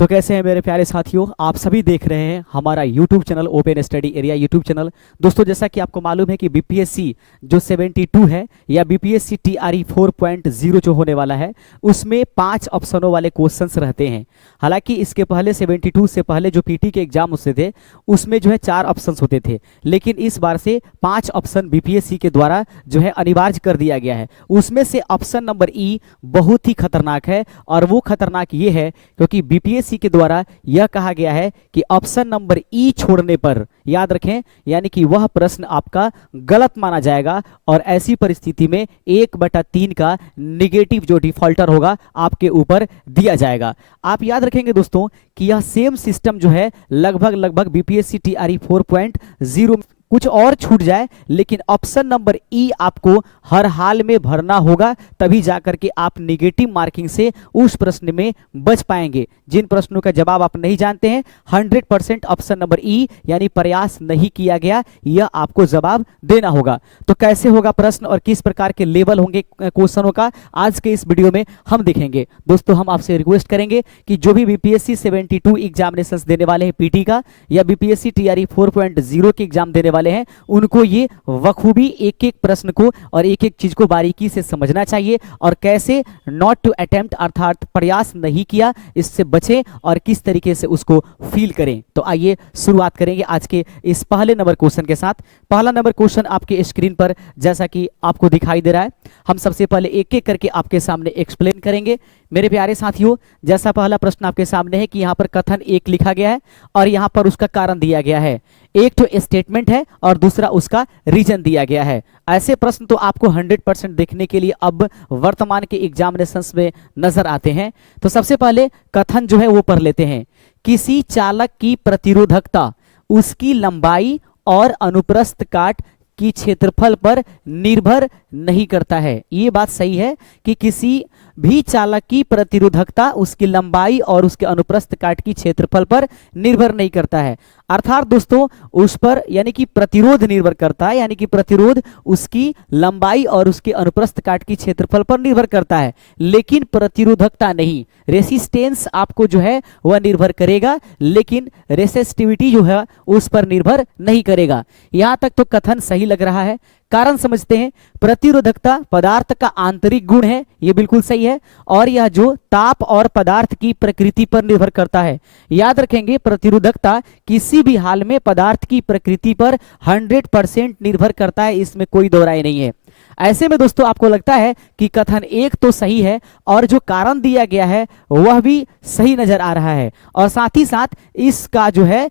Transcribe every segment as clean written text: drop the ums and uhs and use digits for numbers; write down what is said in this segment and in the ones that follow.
तो कैसे हैं मेरे प्यारे साथियों। आप सभी देख रहे हैं हमारा YouTube channel open study area YouTube channel. दोस्तों, जैसा कि आपको मालूम है कि बीपीएससी जो 72 है या बीपीएससी टीआरई 4.0 जो होने वाला है, उसमें 5 ऑप्शनों वाले क्वेश्चंस रहते हैं। हालांकि इसके पहले 72 से पहले जो पीटी के एग्जाम होते थे उसमें जो है 4 ऑप्शंस होते थे, लेकिन इस बार से 5 ऑप्शन बीपीएससी के द्वारा जो है अनिवार्य कर दिया गया है। उसमें से ऑप्शन नंबर ई बहुत ही खतरनाक है, और वो खतरनाक ये है क्योंकि बीपीएससी के द्वारा यह कहा गया है कि ऑप्शन नंबर ई छोड़ने पर, याद रखें, यानी कि वह प्रश्न आपका गलत माना जाएगा और ऐसी परिस्थिति में 1/3 का निगेटिव जो डिफॉल्टर होगा आपके ऊपर दिया जाएगा। आप याद रखेंगे दोस्तों कि यह सेम सिस्टम जो है लगभग बीपीएससी टीआरई 4.0 कुछ और छूट जाए, लेकिन ऑप्शन नंबर ई आपको हर हाल में भरना होगा, तभी जाकर के आप निगेटिव मार्किंग से उस प्रश्न में बच पाएंगे। जिन प्रश्नों का जवाब आप नहीं जानते हैं, 100% ऑप्शन नंबर ई यानी प्रयास नहीं किया गया, यह आपको जवाब देना होगा। तो कैसे होगा प्रश्न और किस प्रकार के लेवल होंगे क्वेश्चनों का, आज के इस वीडियो में हम देखेंगे। दोस्तों, हम आपसे रिक्वेस्ट करेंगे कि जो भी बीपीएससी 72 एग्जामिनेशन देने वाले हैं पीटी का या बीपीएससी टीआरई 4.0 के एग्जाम देने वाले हैं, उनको ये बखूबी एक एक प्रश्न को और एक एक चीज को बारीकी से समझना चाहिए, और कैसे नॉट टू अटेम्प्ट अर्थात प्रयास नहीं किया इससे बचें और किस तरीके से उसको फील करें। तो आइए शुरुआत करेंगे आज के इस पहले नंबर क्वेश्चन के साथ। पहला नंबर क्वेश्चन आपके स्क्रीन पर जैसा कि आपको दिखाई दे रहा है, हम सबसे पहले एक एक करके आपके सामने एक्सप्लेन करेंगे। मेरे प्यारे साथियों, जैसा पहला प्रश्न आपके सामने है कि यहाँ पर कथन एक लिखा गया है और यहाँ पर उसका कारण दिया गया है। एक तो स्टेटमेंट है और दूसरा उसका रीजन दिया गया है। ऐसे प्रश्न तो आपको 100% देखने के लिए अब वर्तमान के एग्जामिनेशंस में नजर आते हैं। तो सबसे पहले कथन जो है वो पढ़ लेते हैं। किसी चालक की प्रतिरोधकता उसकी लंबाई और अनुप्रस्थ काट की क्षेत्रफल पर निर्भर नहीं करता है। ये बात सही है कि किसी भी चालक की प्रतिरोधकता उसकी लंबाई और उसके अनुप्रस्थ काट की क्षेत्रफल पर निर्भर नहीं करता है। अर्थात दोस्तों, उस पर यानी कि प्रतिरोध निर्भर करता है, यानी कि प्रतिरोध उसकी लंबाई और उसके अनुप्रस्थ काट की क्षेत्रफल पर निर्भर करता है, लेकिन प्रतिरोधकता नहीं। रेसिस्टेंस आपको जो है वह निर्भर करेगा, लेकिन रेसिस्टिविटी जो है उस पर निर्भर नहीं करेगा। यहां तक तो कथन सही लग रहा है। कारण समझते हैं। प्रतिरोधकता पदार्थ का आंतरिक गुण है, यह बिल्कुल सही है, और यह जो ताप और पदार्थ की प्रकृति पर निर्भर करता है। याद रखेंगे, प्रतिरोधकता किसी भी हाल में पदार्थ की प्रकृति पर 100% निर्भर करता है, इसमें कोई दो राय नहीं है। ऐसे में दोस्तों आपको लगता है कि कथन एक तो सही है और जो कारण दिया गया है वह भी सही नजर आ रहा है, और साथ ही साथ इसका जो है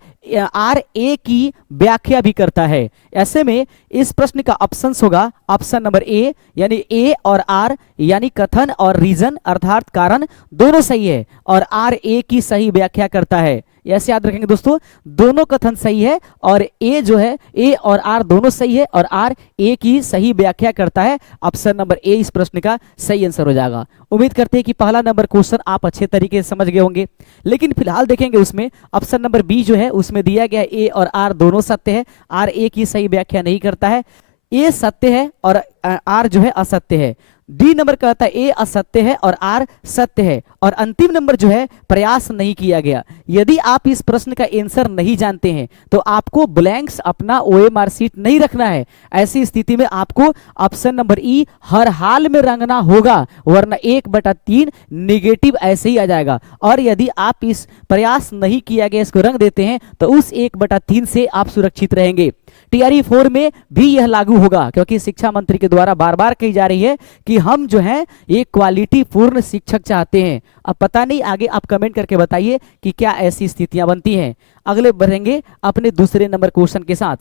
आर ए की व्याख्या भी करता है। ऐसे में इस प्रश्न का ऑप्शन होगा ऑप्शन नंबर ए, यानी ए और आर यानी कथन और रीजन अर्थात कारण दोनों सही है, और आर ए की सही व्याख्या करता है। ऐसे याद रखेंगे दोस्तों, दोनों कथन सही है और ए जो है ए और आर दोनों सही है, और आर ए की सही व्याख्या करता है। ऑप्शन नंबर ए इस प्रश्न का सही आंसर हो जाएगा। उम्मीद करते हैं कि पहला नंबर क्वेश्चन आप अच्छे तरीके से समझ गए होंगे, लेकिन फिलहाल देखेंगे उसमें ऑप्शन नंबर बी जो है उसमें दिया गया ए और आर दोनों सत्य है, आर ए की सही व्याख्या नहीं करता है। ए सत्य है और आर जो है असत्य है। डी नंबर कहता है ए असत्य है और आर सत्य है, और अंतिम नंबर जो है प्रयास नहीं किया गया। यदि आप इस प्रश्न का आंसर नहीं जानते हैं तो आपको ब्लैंक्स अपना ओएमआर शीट नहीं रखना है। ऐसी स्थिति में आपको ऑप्शन नंबर ई हर हाल में रंगना होगा, वरना 1/3 निगेटिव ऐसे ही आ जाएगा। और यदि आप इस प्रयास नहीं किया गया इसको रंग देते हैं तो उस 1/3 से आप सुरक्षित रहेंगे। टीआरई 4 में भी यह लागू होगा, क्योंकि शिक्षा मंत्री के द्वारा बार बार कही जा रही है कि हम जो है एक क्वालिटी पूर्ण शिक्षक चाहते हैं। अब पता नहीं, आगे आप कमेंट करके बताइए कि क्या ऐसी स्थितियां बनती हैं। अगले बढ़ेंगे अपने दूसरे नंबर क्वेश्चन के साथ।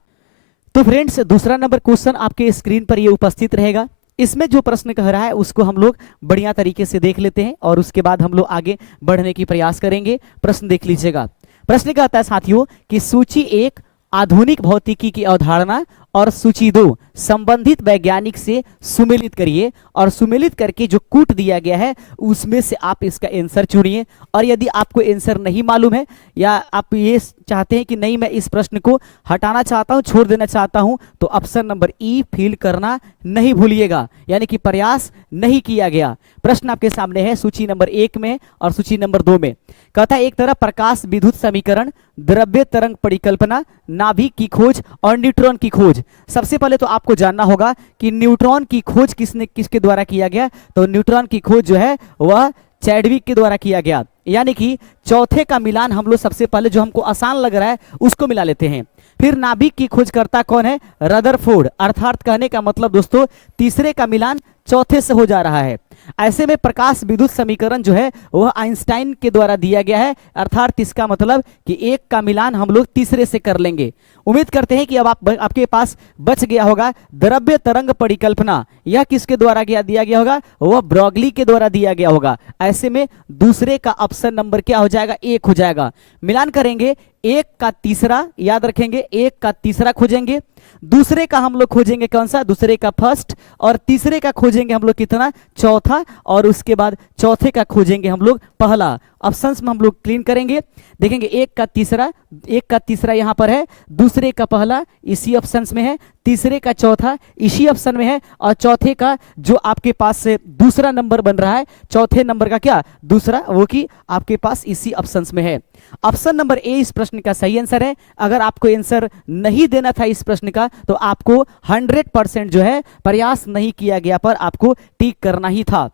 तो फ्रेंड्स, दूसरा नंबर क्वेश्चन आपके स्क्रीन पर ये उपस्थित रहेगा। इसमें जो प्रश्न कह रहा है उसको हम लोग बढ़िया तरीके से देख लेते हैं और उसके बाद हम लोग आगे बढ़ने की प्रयास करेंगे। प्रश्न देख लीजिएगा। प्रश्न कहता है साथियों कि सूची 1 आधुनिक भौतिकी की अवधारणा और सूची 2 संबंधित वैज्ञानिक से सुमेलित करिए, और सुमेलित करके जो कूट दिया गया है उसमें से आप इसका आंसर चुनिए। और यदि आपको आंसर नहीं मालूम है या आप ये चाहते हैं कि नहीं मैं इस प्रश्न को हटाना चाहता हूं, छोड़ देना चाहता हूं, तो ऑप्शन नंबर ई फिल करना नहीं भूलिएगा, यानी कि प्रयास नहीं किया गया। प्रश्न आपके सामने है सूची नंबर 1 में और सूची नंबर 2 में। कहता है एक तरफ प्रकाश विद्युत समीकरण, द्रव्य तरंग परिकल्पना, नाभिक की खोज और न्यूट्रॉन की खोज। सबसे पहले तो आपको जानना होगा कि न्यूट्रॉन की खोज किसके द्वारा किया गया। तो न्यूट्रॉन की खोज जो है वह चैडविक के द्वारा किया गया। यानी कि चौथे का मिलान हम लोग सबसे पहले जो हमको आसान लग रहा है उसको मिला लेते हैं। फिर नाभिक की खोजकर्ता कौन है? रदरफोर्ड। अर्थात कहने का मतलब दोस्तों तीसरे का मिलान चौथे से हो जा रहा है। ऐसे में प्रकाश विद्युत समीकरण जो है वह आइंस्टाइन के द्वारा दिया गया है। अर्थात इसका मतलब कि एक का मिलान हम लोग तीसरे से कर लेंगे। उम्मीद करते हैं कि अब आपके पास बच गया होगा द्रव्य तरंग परिकल्पना। यह किसके द्वारा दिया गया होगा? वह ब्रॉगली के द्वारा दिया गया होगा। ऐसे में दूसरे का ऑप्शन नंबर क्या हो जाएगा? एक हो जाएगा। मिलान करेंगे, एक का तीसरा, याद रखेंगे एक का तीसरा खोजेंगे, दूसरे का हम लोग खोजेंगे कौन सा? दूसरे का फर्स्ट, और तीसरे का खोजेंगे हम लोग कितना? चौथा, और उसके बाद चौथे का खोजेंगे हम लोग पहला। ऑप्शंस में हम लोग क्लीन करेंगे, देखेंगे एक का तीसरा यहाँ पर है, दूसरे का पहला इसी ऑप्शंस में है, तीसरे का चौथा इसी ऑप्शन में है, और चौथे का जो आपके पास से दूसरा नंबर बन रहा है, चौथे नंबर का क्या? दूसरा, वो कि आपके पास इसी ऑप्शंस में है। ऑप्शन नंबर ए इस प्रश्न का सही आंसर है। अगर आपको आंसर नहीं देना था इस प्रश्न का तो आपको 100% जो है प्रयास नहीं किया गया पर आपको टिक करना ही था,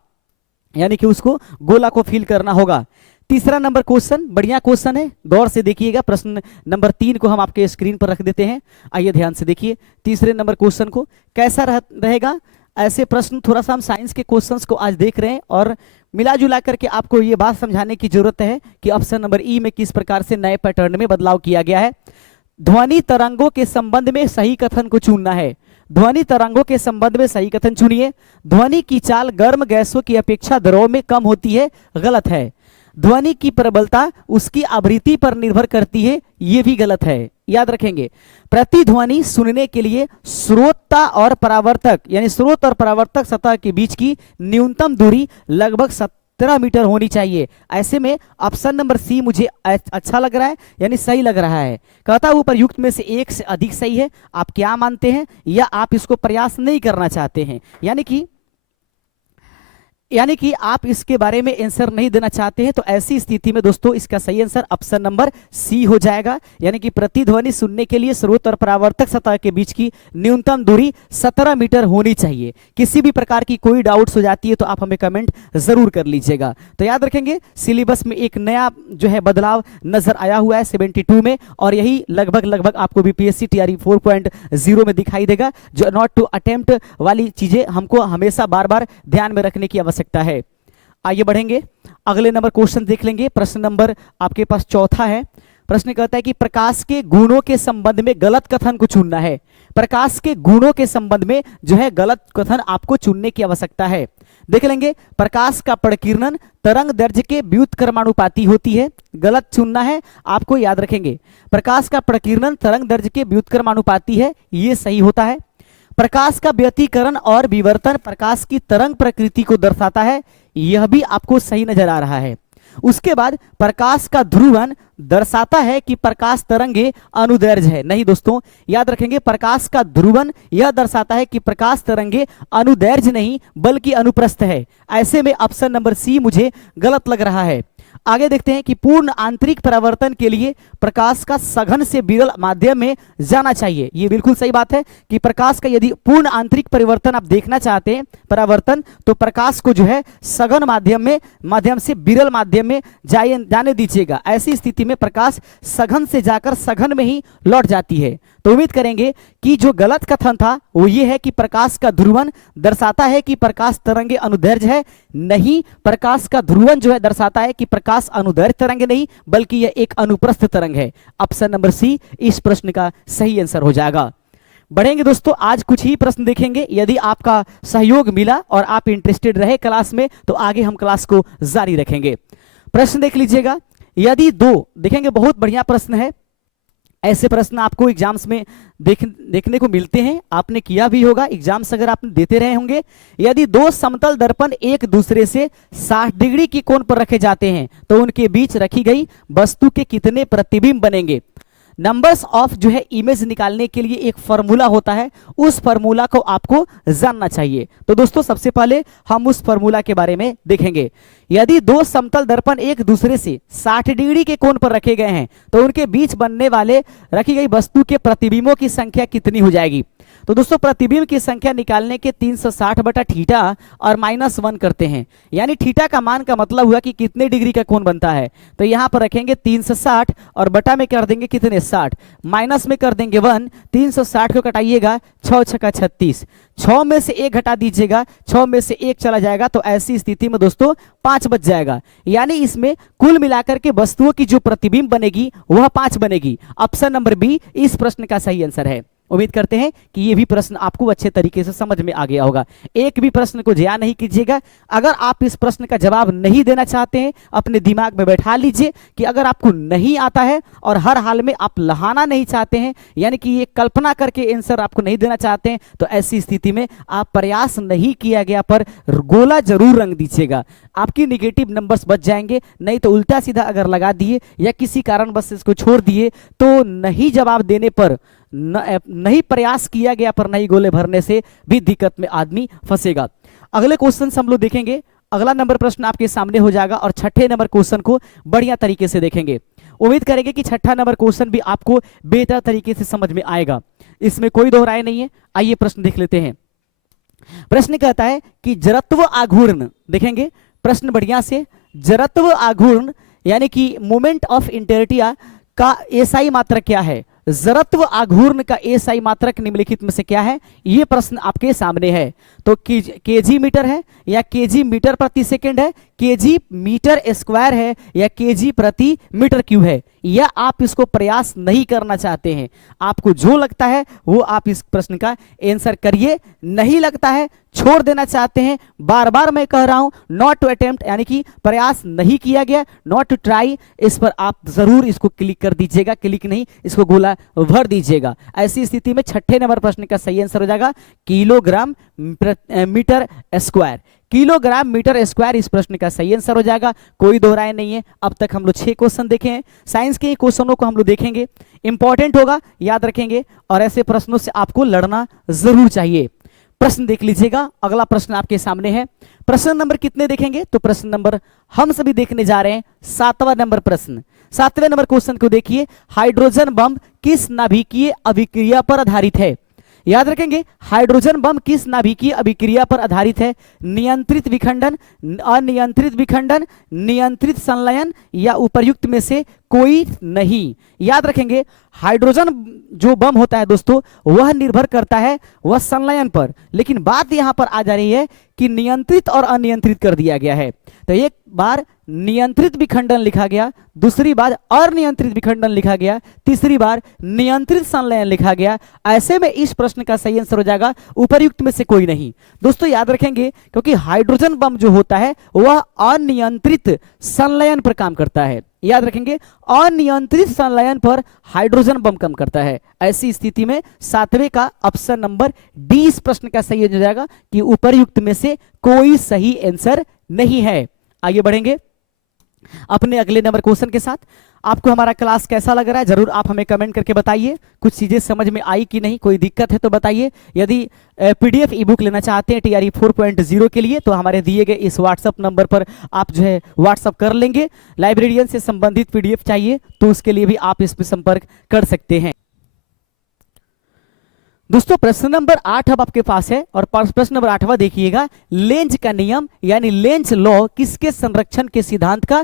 यानी कि उसको गोला को फिल करना होगा। तीसरा नंबर क्वेश्चन बढ़िया क्वेश्चन है, गौर से देखिएगा। प्रश्न नंबर 3 को हम आपके स्क्रीन पर रख देते हैं। आइए ध्यान से देखिए तीसरे नंबर क्वेश्चन को कैसा रहेगा। ऐसे प्रश्न थोड़ा सा हम साइंस के क्वेश्चंस को आज देख रहे हैं और मिला जुला करके आपको ये बात समझाने की जरूरत है कि ऑप्शन नंबर ई में किस प्रकार से नए पैटर्न में बदलाव किया गया है। ध्वनि तरंगों के संबंध में सही कथन को चुनना है। ध्वनि तरंगों के संबंध में सही कथन चुनिए। ध्वनि की चाल गर्म गैसों की अपेक्षा द्रव में कम होती है, गलत है। ध्वनि की प्रबलता उसकी आवृत्ति पर निर्भर करती है, यह भी गलत है, याद रखेंगे। प्रतिध्वनि सुनने के लिए श्रोता और परावर्तक यानी स्रोत और परावर्तक सतह के बीच की न्यूनतम दूरी लगभग 17 मीटर होनी चाहिए। ऐसे में ऑप्शन नंबर सी मुझे अच्छा लग रहा है, यानी सही लग रहा है। कहता ऊपर युक्त में से एक से अधिक सही है। आप क्या मानते हैं, या आप इसको प्रयास नहीं करना चाहते हैं, यानी कि आप इसके बारे में आंसर नहीं देना चाहते हैं। तो ऐसी स्थिति में दोस्तों इसका सही आंसर ऑप्शन नंबर सी हो जाएगा, यानी कि प्रतिध्वनि सुनने के लिए स्रोत और परावर्तक सतह के बीच की न्यूनतम दूरी 17 मीटर होनी चाहिए। किसी भी प्रकार की कोई डाउट्स हो जाती है तो आप हमें कमेंट जरूर कर लीजिएगा। तो याद रखेंगे सिलेबस में एक नया जो है बदलाव नजर आया हुआ है 72 में, और यही लगभग आपको बीपीएससी टीआरई 4.0 में दिखाई देगा। जो नॉट टू अटेम्प्ट वाली चीजें हमको हमेशा बार बार ध्यान में रखने की सकता है। आइए बढ़ेंगे, अगले नंबर क्वेश्चन देख लेंगे। प्रश्न नंबर आपके पास चौथा है। प्रश्न कहता है कि प्रकाश के गुणों के संबंध में गलत कथन को चुनना है। प्रकाश के गुणों के संबंध में जो है गलत कथन आपको चुनने की आवश्यकता है। देख लेंगे, प्रकाश का प्रकीर्णन तरंग दैर्ध्य के व्युत्क्रमानुपाती होती है, गलत चुनना है आपको, याद रखेंगे। प्रकाश का प्रकीर्णन तरंग दैर्ध्य के व्युत्क्रमानुपाती है, यह सही होता है। प्रकाश का व्यतिकरण और विवर्तन प्रकाश की तरंग प्रकृति को दर्शाता है, यह भी आपको सही नजर आ रहा है। उसके बाद प्रकाश का ध्रुवन दर्शाता है कि प्रकाश तरंगे अनुदैर्घ्य है, नहीं दोस्तों, याद रखेंगे। प्रकाश का ध्रुवन यह दर्शाता है कि प्रकाश तरंगे अनुदैर्घ्य नहीं बल्कि अनुप्रस्थ है। ऐसे में ऑप्शन नंबर सी मुझे गलत लग रहा है। आगे देखते हैं कि पूर्ण आंतरिक परावर्तन के लिए प्रकाश का सघन से विरल माध्यम में जाना चाहिए। ये बिल्कुल सही बात है कि प्रकाश का यदि पूर्ण आंतरिक परिवर्तन आप देखना चाहते हैं परावर्तन, तो प्रकाश को जो है सघन माध्यम से विरल माध्यम में जाने दीजिएगा। ऐसी स्थिति में प्रकाश सघन से जाकर सघन में ही लौट जाती है। तो उम्मीद करेंगे कि जो गलत कथन था वो ये है कि प्रकाश का ध्रुवन दर्शाता है कि प्रकाश तरंगे अनुदैर्घ्य है, नहीं। प्रकाश का ध्रुवन जो है दर्शाता है कि प्रकाश अनुदैर्घ्य तरंग नहीं बल्कि यह एक अनुप्रस्थ तरंग है। ऑप्शन नंबर सी इस प्रश्न का सही आंसर हो जाएगा। बढ़ेंगे दोस्तों, आज कुछ ही प्रश्न देखेंगे। यदि आपका सहयोग मिला और आप इंटरेस्टेड रहे क्लास में तो आगे हम क्लास को जारी रखेंगे। प्रश्न देख लीजिएगा। यदि दो, देखेंगे बहुत बढ़िया प्रश्न है। ऐसे प्रश्न आपको एग्जाम्स में देखने को मिलते हैं, आपने किया भी होगा, एग्जाम्स अगर आपने देते रहे होंगे। यदि दो समतल दर्पण एक दूसरे से 60 डिग्री की कोण पर रखे जाते हैं तो उनके बीच रखी गई वस्तु के कितने प्रतिबिंब बनेंगे। नंबर्स ऑफ जो है इमेज निकालने के लिए एक फॉर्मूला होता है, उस फॉर्मूला को आपको जानना चाहिए। तो दोस्तों सबसे पहले हम उस फॉर्मूला के बारे में देखेंगे। यदि दो समतल दर्पण एक दूसरे से 60 डिग्री के कोण पर रखे गए हैं तो उनके बीच बनने वाले रखी गई वस्तु के प्रतिबिंबों की संख्या कितनी हो जाएगी। तो दोस्तों प्रतिबिंब की संख्या निकालने के 360 बटा थीटा और -1 करते हैं, यानी थीटा का मान का मतलब हुआ कि कितने डिग्री का कोण बनता है। तो यहाँ पर रखेंगे 360 और बटा में कर देंगे कितने 60, माइनस में कर देंगे 1। 360 को कटाइएगा 6 छक्का 36, 6 में से 1 घटा दीजिएगा, 6 में से 1 चला जाएगा, तो ऐसी स्थिति में दोस्तों 5 बच जाएगा। यानी इसमें कुल मिलाकर के वस्तुओं की जो प्रतिबिंब बनेगी वह 5 बनेगी। ऑप्शन नंबर बी इस प्रश्न का सही आंसर है। उम्मीद करते हैं कि ये भी प्रश्न आपको अच्छे तरीके से समझ में आ गया होगा। एक भी प्रश्न को ज़िया नहीं कीजिएगा। अगर आप इस प्रश्न का जवाब नहीं देना चाहते हैं, अपने दिमाग में बैठा लीजिए कि अगर आपको नहीं आता है और हर हाल में आप लहाना नहीं चाहते हैं, यानी कि ये कल्पना करके आंसर आपको नहीं देना चाहते हैं, तो ऐसी स्थिति में आप प्रयास नहीं किया गया पर गोला जरूर रंग दीजिएगा। आपकी निगेटिव नंबर्स बच जाएंगे। नहीं तो उल्टा सीधा अगर लगा दिए या किसी कारण बस इसको छोड़ दिए तो नहीं जवाब देने पर नहीं प्रयास किया गया पर नहीं गोले भरने से भी दिक्कत में आदमी फंसेगा। अगले क्वेश्चन हम लोग देखेंगे। अगला नंबर प्रश्न आपके सामने हो जाएगा और छठे नंबर क्वेश्चन को बढ़िया तरीके से देखेंगे। उम्मीद करेंगे कि छठा नंबर क्वेश्चन भी आपको बेहतर तरीके से समझ में आएगा, इसमें कोई दो राय नहीं है। आइए प्रश्न देख लेते हैं। प्रश्न कहता है कि जड़त्व आघूर्ण, देखेंगे प्रश्न बढ़िया से। जड़त्व आघूर्ण यानी कि मोमेंट ऑफ इनर्टिया का एसआई मात्रक क्या है। जड़त्व आघूर्ण का एसआई मात्रक निम्नलिखित में से क्या है, यह प्रश्न आपके सामने है। तो केजी मीटर है या केजी मीटर प्रति सेकंड है, केजी मीटर स्क्वायर है या केजी प्रति मीटर क्यूब है, या आप इसको प्रयास नहीं करना चाहते हैं। आपको जो लगता है वो आप इस प्रश्न का आंसर करिए, नहीं लगता है छोड़ देना चाहते हैं। बार बार मैं कह रहा हूं नॉट टू अटेम्प्ट, यानी कि प्रयास नहीं किया गया, नॉट टू ट्राई। इस पर आप जरूर इसको क्लिक कर दीजिएगा, क्लिक नहीं इसको गोला भर दीजिएगा। ऐसी स्थिति में छठे नंबर प्रश्न का सही आंसर हो जाएगा kilogram metre square. Kilogram metre square इस प्रश्न का सही आंसर हो जाएगा, कोई दोहराए नहीं है। अब तक हम लोग 6 क्वेश्चन देखे हैं। साइंस के क्वेश्चनों को हम लोग देखेंगे, इंपॉर्टेंट होगा, याद रखेंगे, और ऐसे प्रश्नों से आपको लड़ना जरूर चाहिए। प्रश्न देख लीजिएगा। अगला प्रश्न आपके सामने है। प्रश्न नंबर कितने देखेंगे, तो प्रश्न नंबर हम सभी देखने जा रहे हैं 7वां नंबर प्रश्न। 7वें नंबर क्वेश्चन को देखिए। हाइड्रोजन बम किस नाभिकीय अभिक्रिया पर आधारित है। याद रखेंगे हाइड्रोजन बम किस नाभिकीय अभिक्रिया पर आधारित है। नियंत्रित विखंडन, अनियंत्रित विखंडन, नियंत्रित संलयन या उपर्युक्त में से कोई नहीं। याद रखेंगे हाइड्रोजन जो बम होता है दोस्तों वह निर्भर करता है वह संलयन पर, लेकिन बात यहां पर आ जा रही है कि नियंत्रित और अनियंत्रित कर दिया गया है। तो एक बार नियंत्रित विखंडन लिखा गया, दूसरी बार अनियंत्रित विखंडन लिखा गया, तीसरी बार नियंत्रित संलयन लिखा गया। ऐसे में इस प्रश्न का सही आंसर हो जाएगा उपर्युक्त में से कोई नहीं। दोस्तों याद रखेंगे क्योंकि हाइड्रोजन बम जो होता है वह अनियंत्रित संलयन पर काम करता है। याद रखेंगे अनियंत्रित संलयन पर हाइड्रोजन बम काम करता है। ऐसी स्थिति में 7वें का ऑप्शन नंबर डी इस प्रश्न का सही हो जाएगा कि उपर्युक्त में से कोई सही आंसर नहीं है। आगे बढ़ेंगे अपने अगले नंबर क्वेश्चन के साथ। आपको हमारा क्लास कैसा लग रहा है जरूर आप हमें कमेंट करके बताइए। कुछ चीजें समझ में आई कि नहीं, कोई दिक्कत है तो बताइए। यदि पीडीएफ ई बुक लेना चाहते हैं TRE 4.0 के लिए तो हमारे दिए गए इस व्हाट्सअप नंबर पर आप जो है व्हाट्सअप कर लेंगे। लाइब्रेरियन से संबंधित पीडीएफ चाहिए तो उसके लिए भी आप इस पर संपर्क कर सकते हैं। दोस्तों प्रश्न नंबर 8 अब आपके पास है और प्रश्न नंबर 8वां देखिएगा। लेंज का नियम यानी लेंज लॉ किसके संरक्षण के सिद्धांत का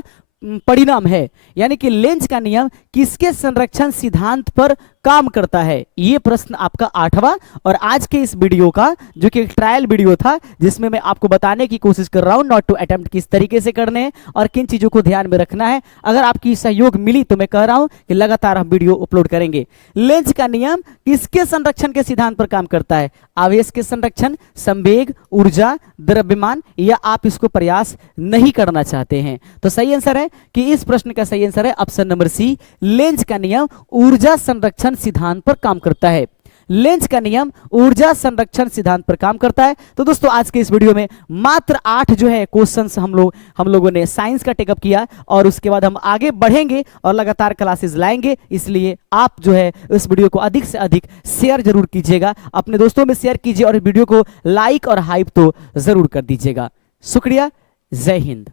परिणाम है। यानी कि लेंज का नियम किसके संरक्षण सिद्धांत पर काम करता है। ये प्रश्न आपका 8वां और आज के इस वीडियो का जो कि ट्रायल वीडियो था जिसमें मैं आपको बताने की कोशिश कर रहा हूं नॉट टू अटेम्प्ट किस तरीके से करने हैं और किन चीजों को ध्यान में रखना है। अगर आपकी सहयोग मिली तो मैं कह रहा हूं कि लगातार हम वीडियो अपलोड करेंगे। लेंज का नियम किसके संरक्षण के सिद्धांत पर काम करता है। आवेश के संरक्षण, संवेग, ऊर्जा, द्रव्यमान, या आप इसको प्रयास नहीं करना चाहते हैं। तो सही आंसर है कि इस प्रश्न का सही आंसर है ऑप्शन नंबर सी। लेंज का नियम ऊर्जा संरक्षण सिद्धांत पर काम करता है। लेंज का नियम ऊर्जा संरक्षण सिद्धांत पर काम करता है। तो दोस्तों आज के इस वीडियो में मात्र 8 जो है क्वेश्चंस हम लोगों ने साइंस का टेकअप किया और उसके बाद हम आगे बढ़ेंगे और लगातार क्लासेस लाएंगे। इसलिए आप जो है इस वीडियो को अधिक से अधिक शेयर जरूर कीजिएगा, अपने दोस्तों में शेयर कीजिए और वीडियो को लाइक और हाइप तो जरूर कर दीजिएगा। शुक्रिया, जय हिंद।